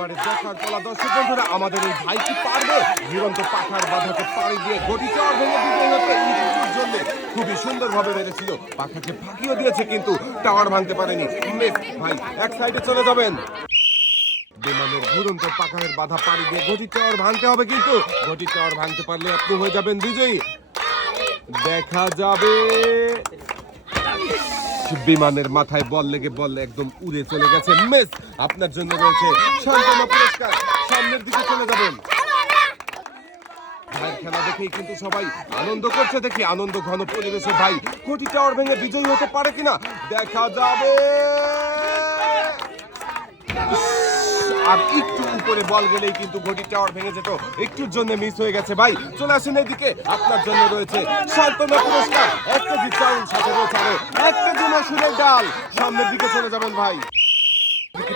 এবারে দেখার পালা দর্শক বন্ধুরা, আমাদের এই ভাই কি পারবে। জীবন্ত পাখার বাধাকে পাড়ি দিয়ে গটি চাওয়ার ভেঙে জন্য খুবই সুন্দরভাবে মেরেছিল পাখাকে ফাঁকিও দিয়েছে, কিন্তু টাওয়ার ভাঙতে পারেনি। ভাই এক সাইডে চলে যাবেন। বিমানের ঘুরন্ত পাখায়ের বাধা পাড়ি দিয়ে গটি টাওয়ার ভাঙতে হবে, কিন্তু গটি টাওয়ার ভাঙতে পারলে আপনি হয়ে যাবেন বিজয়ী। দেখা যাবে। বিমানের মাথায় বল লেগে বল একদম উড়ে চলে গেছে। মিস, আপনার জন্য রয়েছে সম্পূর্ণ পুরস্কার। সামনের দিকে চলে যাবেন। ভাইয়ের খেলা দেখেই কিন্তু সবাই আনন্দ করছে। দেখি আনন্দ ঘন পরিবেশে ভাই কোটি টাওয়ার ভেঙে বিজয়ী হতে পারে কিনা? দেখা যাবে। আর একটু উপরে বল গেলেই কিন্তু ঘটি টাওয়ার ভেঙে যেত। একটুর জন্য মিস হয়ে গেছে ভাই। চলে আসেন এদিকে। আপনার জন্য রয়েছে সান্ত্বনা পুরস্কার। এক কেজি চাউল সাথে রয়েছে আরও এক কেজি মসুরের ডাল। সামনের দিকে চলে যাবেন ভাই।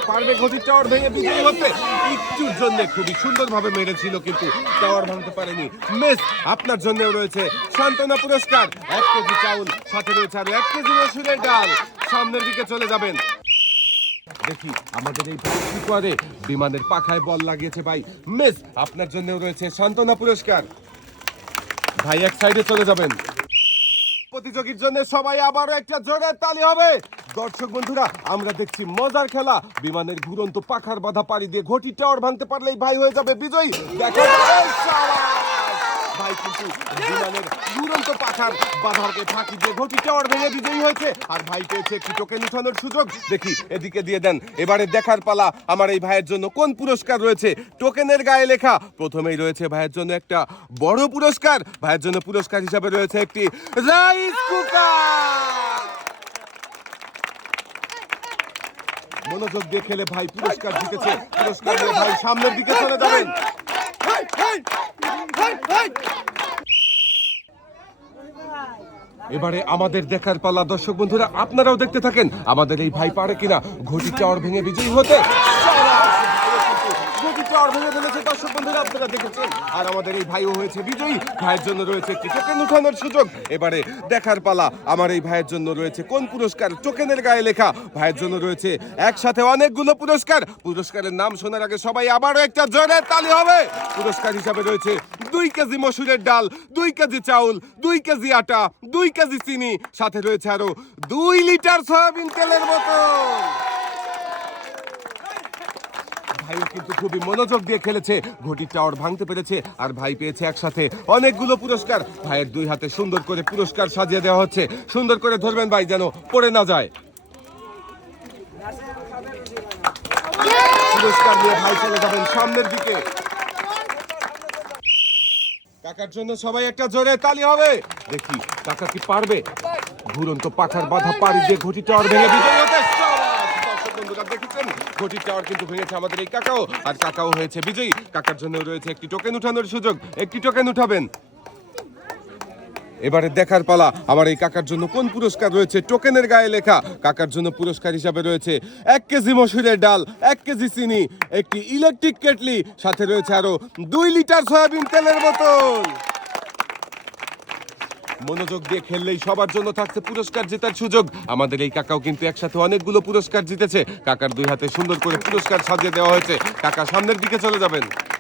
পারবে ঘটি টাওয়ার ভেঙে বিজয়ী হতে? একটুর জন্য খুবই সুন্দরভাবে মেরেছিল কিন্তু টাওয়ার ভাঙতে পারেনি। মিস আপনার জন্য রয়েছে সান্ত্বনা পুরস্কার। এক কেজি চাউল সাথে রয়েছে আরও এক কেজি মসুরের ডাল। সামনের দিকে চলে যাবেন। দেখি আমাদের এই কি করে বিমানের পাখায় বল লাগিয়েছে ভাই। মিস, আপনার জন্য রয়েছে সান্ত্বনা পুরস্কার। ভাই, এক সাইডে চলে যাবেন। প্রতিযোগীর জন্য সবাই আবারও একটা জোরের তালি হবে। দর্শক বন্ধুরা, আমরা দেখছি মজার খেলা। বিমানের ঘুরন্ত পাখার বাধা পাড়ি দিয়ে ঘটি টাওয়ার ভাঙতে পারলেই ভাই হয়ে যাবে বিজয়ী। দেখা! ভাই কিন্তু বিমানের ঘুরন্ত পাখার বাধাকে ফাঁকি দিয়ে ঘটি টাওয়ার ভেঙে বিজয়ী হয়েছে আর ভাই পেয়েছে একটি টোকেন উঠানোর সুযোগ দেখি এদিকে দিয়ে দেন এবারে দেখার পালা আমার এই ভাইয়ের জন্য কোন পুরস্কার রয়েছে টোকেনের গায়ে লেখা প্রথমেই রয়েছে ভাইয়ের জন্য একটা বড় পুরস্কার ভাইয়ের জন্য পুরস্কার হিসাবে রয়েছে একটি রাইস কুকার মনোযোগ দিয়ে খেলে ভাই পুরস্কার জিতেছে পুরস্কার ভাই সামনের দিকে চলে যাবেন এবারে আমাদের দেখার পালা, দর্শক বন্ধুরা, আপনারাও দেখতে থাকেন। আমাদের এই ভাই পারে কিনা? ঘটি টাওয়ার ভেঙে বিজয়ী হতে। টাওয়ার ভেঙে ফেলেছে দর্শক বন্ধুরা, আপনারা দেখেছেন? আর আমাদের এই ভাইও হয়েছে বিজয়ী। ভাইয়ের জন্য রয়েছে একটি টোকেন উঠানোর সুযোগ। এবারে দেখার পালা, আমার এই ভাইয়ের জন্য রয়েছে কোন পুরস্কার? টোকেনের গায়ে লেখা। ভাইয়ের জন্য রয়েছে একসাথে অনেকগুলো পুরস্কার। পুরস্কারের নাম শোনার আগে সবাই আবারও একটা জোরে তালি হবে। পুরস্কার হিসাবে রয়েছে দুই কেজি মসুরের ডাল, দুই কেজি চাউল, দুই কেজি আটা, দুই কেজি চিনি। সাথে রয়েছে আরও দুই লিটার সয়াবিন তেলের বোতল। ভাইও কিন্তু খুবই মনোযোগ দিয়ে খেলেছে। ঘটি টাওয়ার ভাঙতে পেরেছে আর ভাই পেয়েছে একসাথে। অনেকগুলো পুরস্কার। ভাইয়ের দুই হাতে সুন্দর করে পুরস্কার সাজিয়ে দেওয়া হচ্ছে। সুন্দর করে ধরবেন ভাই যেন পড়ে না যায়। পুরস্কার নিয়ে ভাই চলে যাবেন সামনের দিকে। কাকার জন্য সবাই একটা জোরে তালি হবে। দেখি কাকা কি পারবে? ঘুরন্ত পাখার বাধা পাড়ি দিয়ে ঘটি টাওয়ার ভেঙে বিজয়ী হতে সাবাস! দর্শক বন্ধুরা দেখেছেন ঘটি টাওয়ার কিন্তু ভেঙেছে আমাদের এই কাকাও। আর কাকাও হয়েছে বিজয়ী। কাকার জন্য রয়েছে একটি টোকেন উঠানোর সুযোগ। একটি টোকেন উঠাবেন। এবারে দেখার পালা। আমার এই কাকার জন্য কোন পুরস্কার রয়েছে? টোকেনের গায়ে লেখা। কাকার জন্য পুরস্কার হিসাবে রয়েছে এক কেজি মসুরের ডাল, এক কেজি চিনি, একটি ইলেকট্রিক কেটলি সাথে রয়েছে আরও দুই লিটার সয়াবিন তেলের বোতল। মনোযোগ দিয়ে খেললেই সবার জন্য থাকছে পুরস্কার জেতার সুযোগ। আমাদের এই কাকাও কিন্তু একসাথে অনেকগুলো পুরস্কার জিতেছে। কাকার দুই হাতে সুন্দর করে পুরস্কার সাজিয়ে দেওয়া হয়েছে। কাকা সামনের দিকে চলে যাবেন।